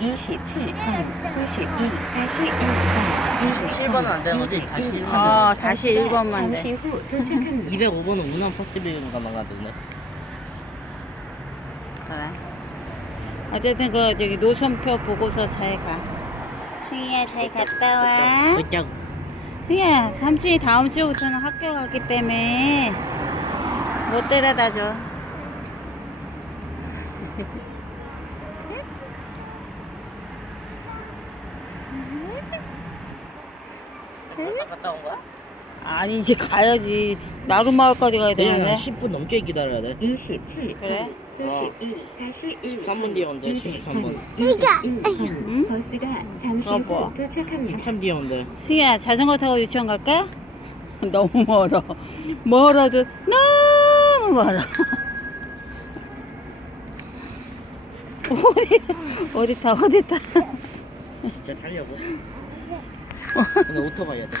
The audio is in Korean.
27번 92 다시 1번 27번은 안 되는 거지? 다시 1번 어, 다시 1번만 잠시 돼. 후 도착합니다. 205번은 운항 퍼스빌인가만 가던데 그래. 어쨌든 그 저기 노선표 보고서 잘 가. 승희야 잘 갔다 와. 어쩌고 승희야 삼촌이 다음 주부터는 학교 가기 때문에 못 데려다 줘. 벌써 갔다 온 거야? 아니 이제 가야지. 나루마을까지 가야 되는데. 한 10분 넘게 기다려야 돼 27번 그래? 92 다시 1번 13분 뒤에 온대 73번 응? 버스가 잠시 어, 뭐. 후 도착합니다. 한참 뒤에 온대 승희야 자전거 타고 유치원 갈까? 너무 멀어. 멀어도 너무 멀어. 어디 어디 타 어디 타? 진짜 타려고? 근데 오토바이야 돼